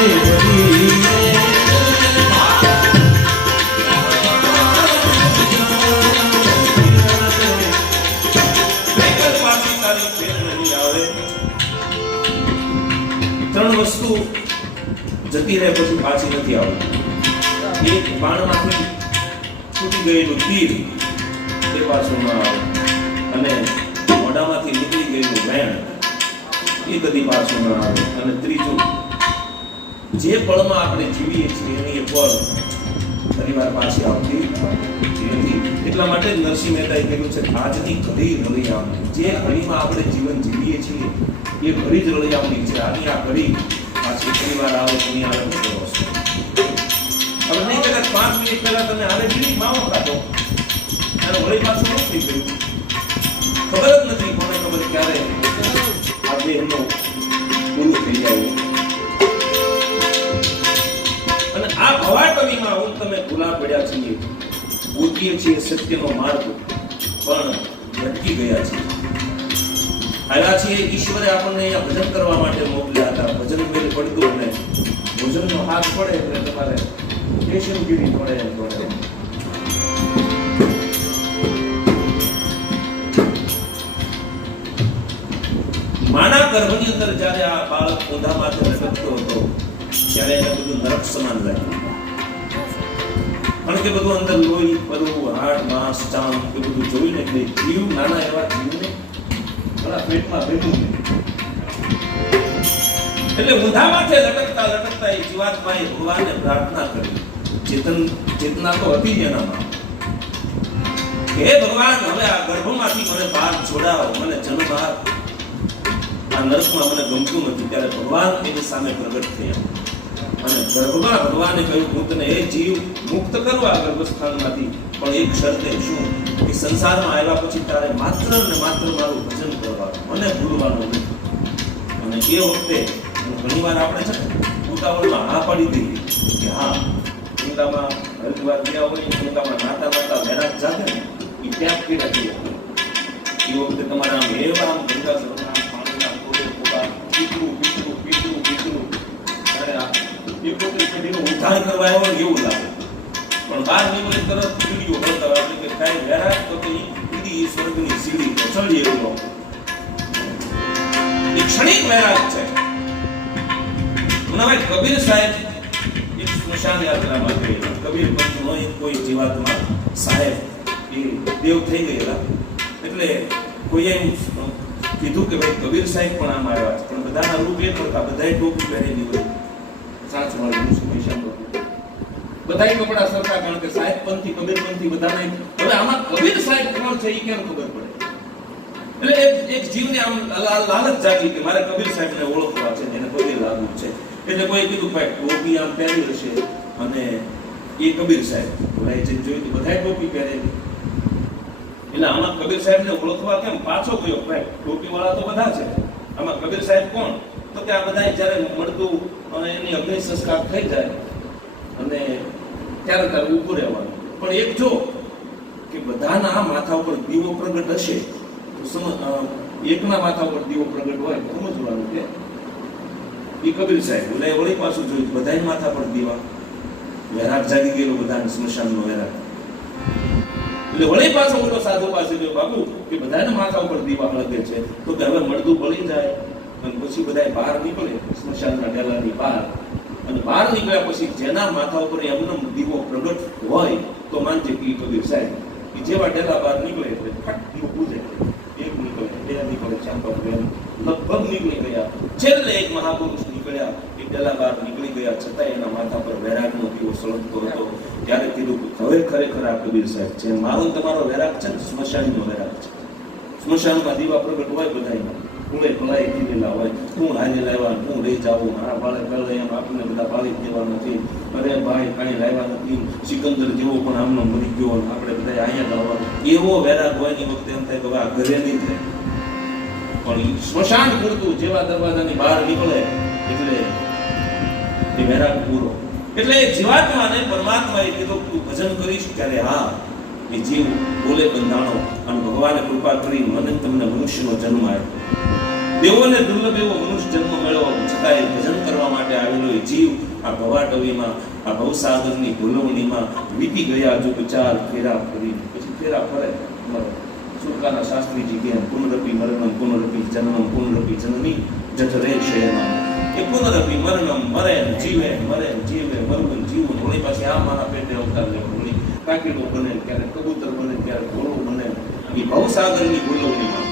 ત્રણ વસ્તુ જતી રહે પછી પાછી નથી આવતી. એક બાણમાંથી છૂટી ગયેલું તીર એ પાછું ન આવે, અને મોઢામાંથી નીકળી ગયેલું વેણ એ કદી પાછું ન આવે, અને ત્રીજું જે પળમાં આપણે જીવીએ છીએ એની એ પળ ફરીવાર પાછી આવતી નથી. એટલા માટે જ નરસિંહ મહેતાએ કહ્યું છે આજની ઘડી રળિયામણી. જે ઘડીમાં આપણે જીવન જીવીએ છીએ એ ઘડી જ રળિયામણી છે. આની આ ઘડી પાછી ફરીવાર આવે તો નહીં આવે તો હવે નહીં કદાચ 5 મિનિટ પહેલા તમે હારે જીવી માવો ખાધો અને વળી પાછું ન થઈ ગયું, ખબર જ નથી કોને ખબર ક્યારે આ દેહનું પૂરું થઈ જાય. અને આ ભવાટવીમાં હું તમે ભૂલા પડ્યા છીએ, ઉતરીએ છીએ સત્યનો માર્ગ પણ ભટકી ગયા છીએ. આવ્યા છીએ ઈશ્વરે આપણને અહીંયા ભજન કરવા માટે મોકલ્યા હતા. ભજન મેળ પડતું અને ભોજનનો હાથ પડે એટલે તમારે કેશવગીરી પડે એમ પડે. માના ગર્ભની અંદર જ્યારે આ બાળક પોધા માથે લટકતો હતો ત્યારે એને બધું નરક સમાન લાગ્યું. કારણ કે બધું અંદર લોહી, બધું હાડ, માંસ, ચામ એ બધું જોઈને એટલે જીવ, નાના એવા જીવને થોડા પેટમાં ભેગું. એટલે ઊંધા માથે લટકતા લટકતા એ જીવાત્માએ ભગવાનને પ્રાર્થના કરી. ચેતના તો હતી જ એનામાં. હે ભગવાન, હવે આ ગર્ભમાંથી મને બહાર છોડાવો, મને જન્મ આપ. આ નરકમાં મને ગમતું નથી. ત્યારે ભગવાન એની સામે પ્રગટ થયા અને ગર્ભમાં ભગવાને કહ્યું હું તને એ જીવ મુક્ત કરું આ ગર્ભસ્થાનમાંથી, પણ એક શરતે. શું? કે સંસારમાં આવ્યા પછી તારે માત્ર ને માત્ર મારું ભજન કરવાનું, મને ભૂલવાનું નથી. અને એ વખતે ઘણી વાર આપણે છે ને ઉતાવળમાં હા પાડી દીધી કે હા ગંગામાં હરિદ્વાર ગયા હોય, ગંગામાં નાતા નાતા વૈરાગ જાગે ને એ ત્યાં પીડા થઈ જાય. એ વખતે તમારે આમ એવા આમ ગંગા સરોવરના પાણીના કોરે કોરા પીતરું પીતરું પીતરું પીતરું અરે આ એ પોતે પેઢીનું ઉદ્ધાર કરવા આવ્યો ને એવું લાગે. પણ બહાર નીકળી તરત પીડીઓ ભરતા હોય એટલે કે કાંઈ વૈરાગ તો કે એ પીડી સ્વર્ગની સીડી તો ચડી એવો એ ક્ષણિક વૈરાગ છે. ઉનાભાઈ કબીર સાહેબ એક સ્મશાન યાત્રામાં ગયેલા. કબીર પંથનો એક કોઈ જીવાત્મા સાહેબ એ દેવ થઈ ગયેલા. એટલે કોઈએ કીધું કે ભાઈ કબીર સાહેબ પણ આમ આવ્યા છે, પણ બધાના રૂપ એક હતા. બધાએ ટોપી પહેરેલી હોય, સાચ વાળું સ્મશાન બધાય કપડા સરખા, કારણ કે સાહેબ પંથી કબીર પંથી બધાને. હવે આમાં કબીર સાહેબ કોણ છે એ કેમ ખબર પડે? એટલે એક જીવને આમ લાલચ જાગી કે મારે કબીર સાહેબને ઓળખવા છે, એને કોઈ લાગુ છે. એટલે કોઈ કીધું ભાઈ ટોપી આમ પહેરી હશે અને એ કબીર સાહેબ બોલાય છે. જોયું તો બધાય ટોપી પહેરેલી. એટલે આમાં કબીર સાહેબને ઓળખવા કેમ પાછો ગયો? ભાઈ ટોપી વાળા તો બધા છે, આમાં કબીર સાહેબ કોણ? તો કે આ બધા જ્યારે મળતું અને એની અગ્નિ સંસ્કાર થઈ જાય અને ત્યારે તારે ઊભું રહેવાનું. પણ એક જો કે બધાના માથા ઉપર દીવો પ્રગટ હશે તો એકના માથા ઉપર દીવો પ્રગટ હોય તો સમજવાનું કે એ કબીર સાહેબ. એટલે વળી પાછું જોયું બધાય માથા પર દીવા. વૈરાગ જાગી ગયેલો બધાને, સ્મશાનનો વૈરાગ. એટલે વળી પાછો ઓલો સાધુ પાસે ગયો, બાબુ કે બધાને માથા ઉપર દીવા હળગે છે તો કે હવે મળતું બળી જાય. અને પછી બધા બહાર નીકળે સ્મશાનના ડેલાની બહાર. અને બહાર નીકળ્યા પછી જેના માથા ઉપર એમનો દીવો પ્રગટ હોય તો માનજે કે કબીર સાહેબ. એ જેવા ડેલા બહાર નીકળે એટલે ફટ દીવો પૂજે. એક નીકળે, બે નીકળે, ચાંપા લગભગ નીકળી ગયા. છેલ્લે એક મહાપુરુષ નીકળ્યા, એ ડેલા બહાર નીકળી ગયા છતાં એના માથા પર વૈરાગનો દીવો સળગતો હતો. ત્યારે કીધું હવે ખરેખર આ કબીર સાહેબ છે. મારો તમારો વૈરાગ છે ને સ્મશાનનો વૈરાગ છે. સ્મશાનમાં દીવા પ્રગટ હોય બધાયના, હું ભલાઈ દીધેલા હોય, હું હાજર લાવ્યા, હું લઈ જાઉં, આ બાળક પહેલા એમ આપણને બધા પાળી દેવા નથી. અરે ભાઈ કાંઈ લાવ્યા નથી, સિકંદર જેવો પણ આમનો મરી ગયો, આપણે બધા અહીંયા લાવવાનું. એવો વૈરાગ હોય ની વખતે એમ થાય કે આ ઘરે નહીં થાય. પણ સ્મશાન પૂરતું જેવા દરવાજાની બહાર નીકળે એટલે એ વૈરાગ પૂરો. એટલે જીવાત્માને પરમાત્માએ કીધું તું ભજન કરીશ ત્યારે હા એ જીવ બોલે બંધાણો. અને ભગવાને કૃપા કરી મને તમને મનુષ્યનો જન્મ આપ્યો. દેવોને દુર્લભ એવો મનુષ્ય જન્મ મળ્યો છતાં એ ભજન કરવા માટે આવેલો એ જીવ આ ભવાટવીમાં આ ભવસાગરની ભૂલવણીમાં વીતી ગયા જો તો 4 ફેરા ફરી પછી ફેરા ફરે સુરકાના શાસ્ત્રીજી કે પુનરપી મરણમ પુનરપી જનનમ પુનરપી જનની જઠરે શયનમ એ પુનરપી મરણમ મરે જીવે મરવું જીવન વળી પાછી આ મારા પેટે અવતાર લે વળી કાકીડો બને ક્યારે કબૂતર બને ક્યારે ઘોડો બને એ ભવસાગરની ભૂલવણીમાં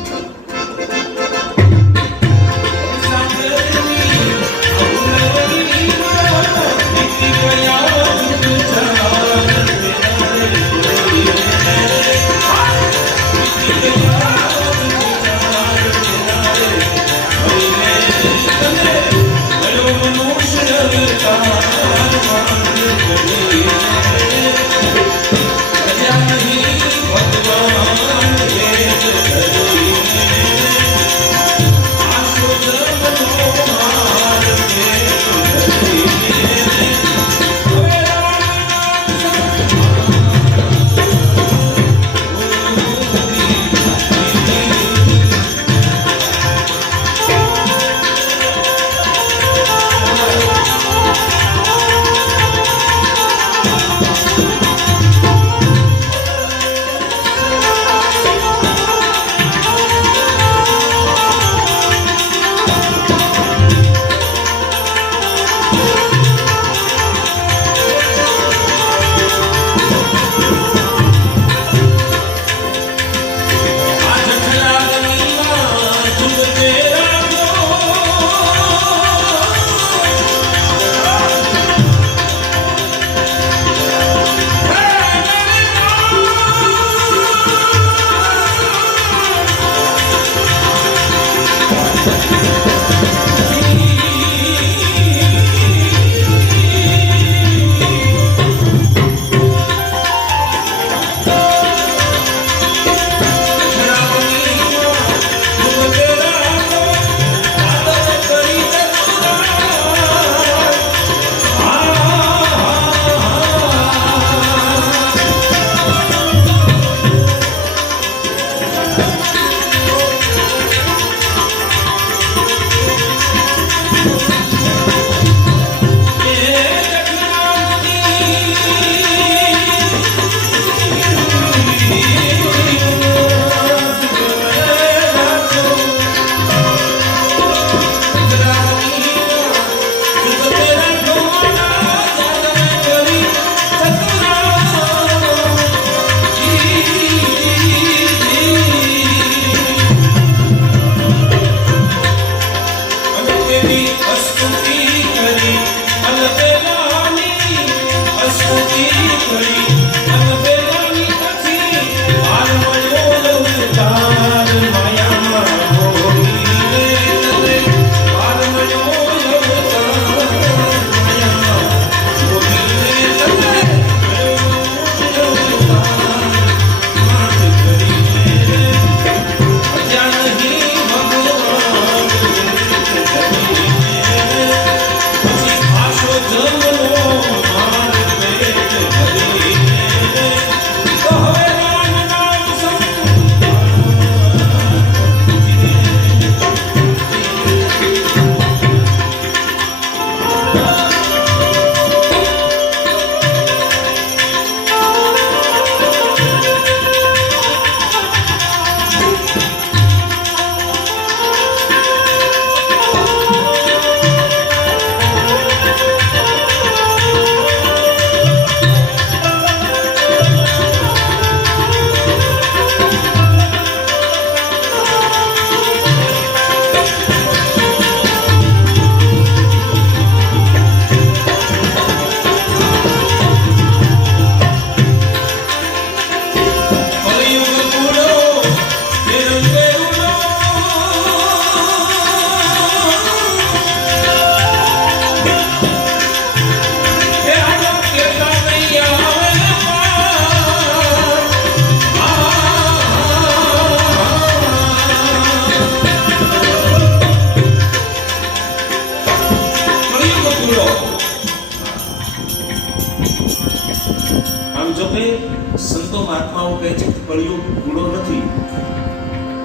સંતો મહાત્માઓ કહે છે કે કળિયુગ પૂરો નથી,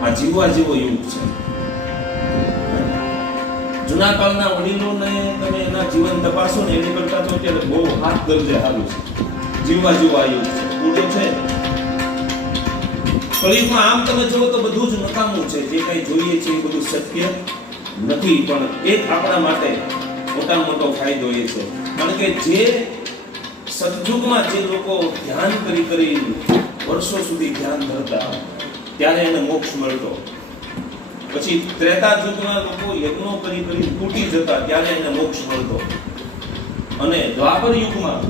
આ જીવવા જેવો યુગ છે. જૂના કાળના વડીલોને તમે એના જીવન તપાસો ને એની કરતા તો અત્યારે બહુ હાથ દરજે સારું છે, જીવવા જેવું આયુ છે, પૂરો છે. કળિયુગમાં આમ તમે જુઓ તો બધું જ નકામું છે, જે કંઈ જોઈએ છે એ બધું સત્ય નથી. પણ એક આપણા માટે મોટામાં મોટો ફાયદો એ છે, કારણ કે જે સતયુગમાં જે લોકો ધ્યાન કરી વર્ષો સુધી ધ્યાન ધરતા ત્યારે એને મોક્ષ મળતો. પછી ત્રેતા યુગના લોકો યજ્ઞો કરી તૂટી જતા ત્યારે એને મોક્ષ મળતો. અને દ્વાપર યુગમાં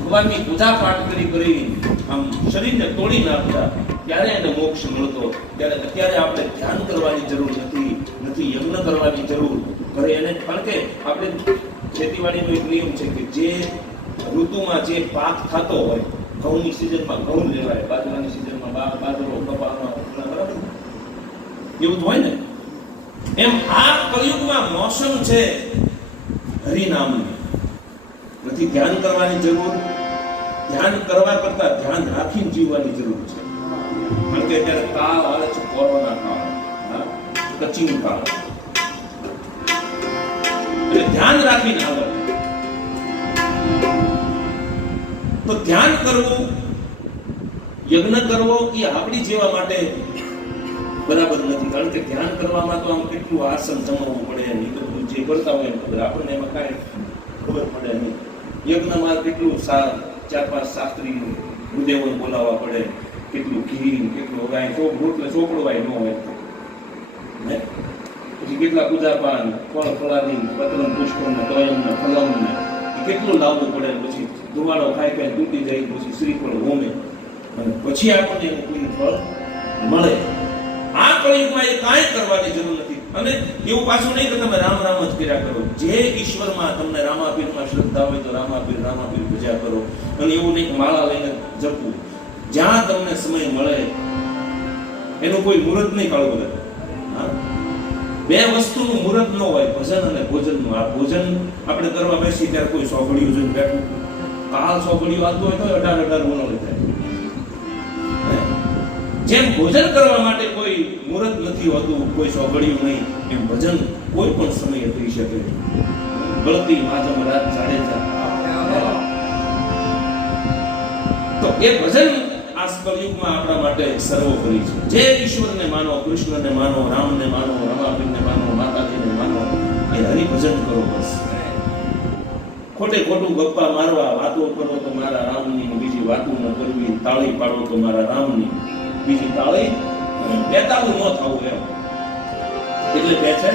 ભગવાનની પૂજા પાઠ કરી આમ શરીરને તોડી નાખતા ત્યારે એને મોક્ષ મળતો. ત્યારે અત્યારે આપણે ધ્યાન કરવાની જરૂર નથી, યજ્ઞ કરવાની જરૂર કરે એને. કારણ કે આપણે ખેતીવાડીનો એક નિયમ છે કે જે ઋતુમાં જે પાક થતો હોય, ઘઉંની સિઝનમાં ઘઉં લેવાય, બાજરાની સિઝનમાં બાજરો, કપાસમાં બરાબર એવું હોય ને, એમ આ કળિયુગમાં મોસમ છે હરિનામની. નથી ધ્યાન કરવાની જરૂર, ધ્યાન કરવા કરતા ધ્યાન રાખીને જીવવાની જરૂર છે. કારણ કે અત્યારે કાળ આવે છે, કોરોના કાળ, કચિંગ કાળ, એટલે ધ્યાન રાખીને આવે. તો ધ્યાન કરવું, યજ્ઞ કરવો એ આપણી જેવા માટે બરાબર નથી. કારણ કે ધ્યાન કરવામાં તો આમ કેટલું આસન જમાવવું પડે, જે કરતા હોય ખબર, આપણને એમાં કાંઈ ખબર પડે નહીં. યજ્ઞમાં કેટલું 4-5 શાસ્ત્રી ગુરુદેવોને બોલાવવા પડે, કેટલું ઘી, કેટલું ગાય, ચોપડવાય ન હોય, પછી કેટલા પૂજાપાન, ફળ ફળાદી, પત્રમ પુષ્પમ ને તોયમ ને ફલમ ને કેટલું લાવવું પડે. પછી ધુમાડો ખાઈ તૂટી જાય, પછી શ્રીફળ હોમે અને પછી આપણને એનું કોઈ ફળ મળે. આ કળિયુગમાં એ કાંઈ કરવાની જરૂર નથી. અને એવું પાછું નહીં કે તમે રામ રામ જ કર્યા કરો. જે ઈશ્વરમાં તમને રામાપીરમાં શ્રદ્ધા હોય તો રામાપીર પૂજા કરો. અને એવું નહીં માળા લઈને જપવું. જ્યાં તમને સમય મળે એનું કોઈ મુહૂર્ત નહીં કાઢવું પડે. બે વસ્તુનું મુહૂર્ત ન હોય, ભજન અને ભોજનનું. આ ભોજન આપણે કરવા બેસી ત્યારે કોઈ સોગડિયું જોઈને બેઠું, કાલ સોગડિયું આવતું હોય તો 18 ગુનો થાય. જેમ ભોજન કરવા માટે કોઈ મુહૂર્ત નથી હોતું, કોઈ સોગડિયું નહીં, એમ ભજન કોઈ પણ સમયે થઈ શકે. ગળતી માધમ રાત જાડેજા, તો એ ભજન આ કળિયુગમાં આપણા માટે સર્વોપરી છે. જે ઈશ્વરને માનો, કૃષ્ણને માનો, રામને માનો, રમાપીરને માનો, માતાજીને માનો, એ હરિભજન કરો બસ. ખોટે ખોટું ગપ્પા મારવા, વાતો કરો તો મારા રામની, બીજી વાતો ન કરવી, તાળી પાડો તો મારા રામની, બીજી તાળી બેતાવું ન થવું એમ. એટલે કે છે